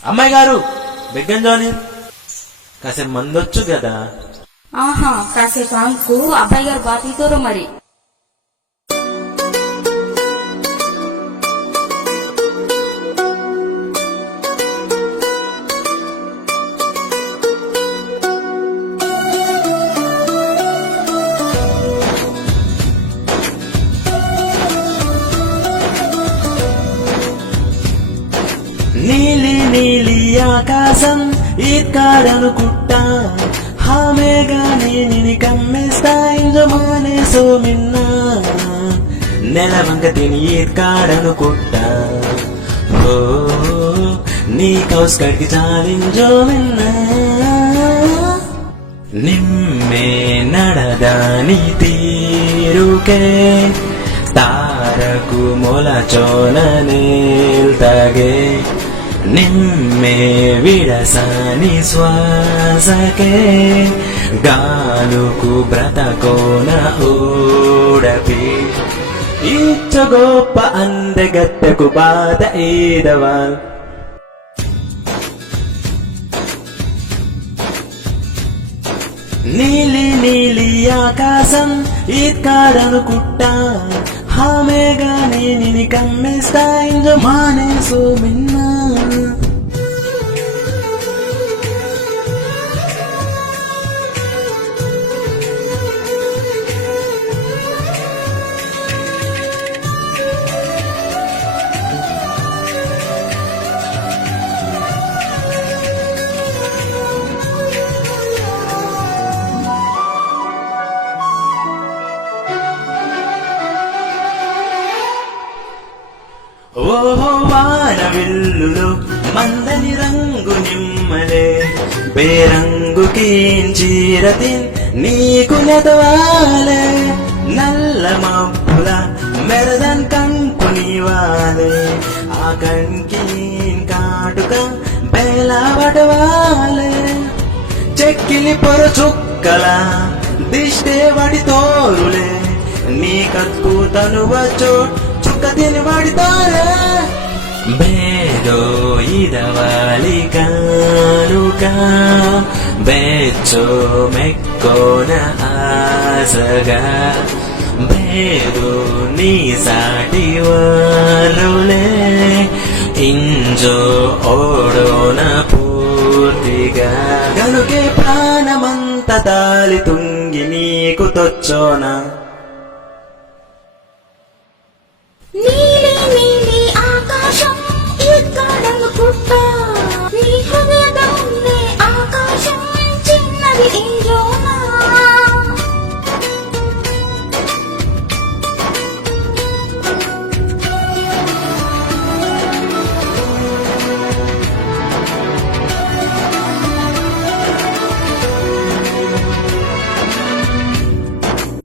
అమ్మాయి గారు బెగ్గంజోని కాసేపు మందొచ్చు కదా. ఆహా, కాసేపు అంకు అబ్బాయి గారు బాతీతోరో మరి. నీలి నీలి ఆకాశం ఈత్కాడనుకుంటా హామేగాని నిని కమ్మేస్తా ఇంజమానే సోమిన్నా నెలవంక తిని ఈత్కాడనుకుంటా ఓ నీ కౌస్కడికి చాలింజో మిన్నా నిమ్మే నడదాని తీరుకే ತಾರಕು ಮೊಲಚೋನ ನೀಲ್ತಗೆ ನಿಮ್ಮೆ ವಿಡಸನಿ ಶ್ವಾಸಕ್ಕೆ ಗಾಲುಕು ಬ್ರತಕೋನ ಊಡಪಿ ಇಚ್ಚ ಗೋಪ ಅಂದೆಗತ್ತಕು ಬಾದ ಈದವಲ್ నీలి నీలి ఆకాశం ఈత్కాడనుకుంటా హామేగాని నిని కమ్మేస్తా ఇంజమానే సోమిన్నా ఓహో వానవిల్లులో మందని రంగు నిమ్మలే బేరంగు కీంచీరతిన్ నీకు నెదవాలే నల్ల మబ్బుల మెరదన్ కంకునివాలే ఆ కంకీన్ కాటుక బేలవడవాలే చెక్కిలి పొర చుక్కల దిష్టే వడి తోరులే నీ కత్తుతను వచ్చో చుక్కతిని వాడితారే ಬೇದೋ ಇದವಲಿ ಕಾನುಕ ಬೆಚ್ಚೋ ಮೆಕ್ಕೋನ ಆಸಗ ಬೇದು ನೀ ಸಾಟಿ ವರುಳೆ ಇಂಜೋ ಓಡೋನ పూర్తిగా గనుకే ప్రాణమంత తాలి తుంగి నీకు తొచ్చోనా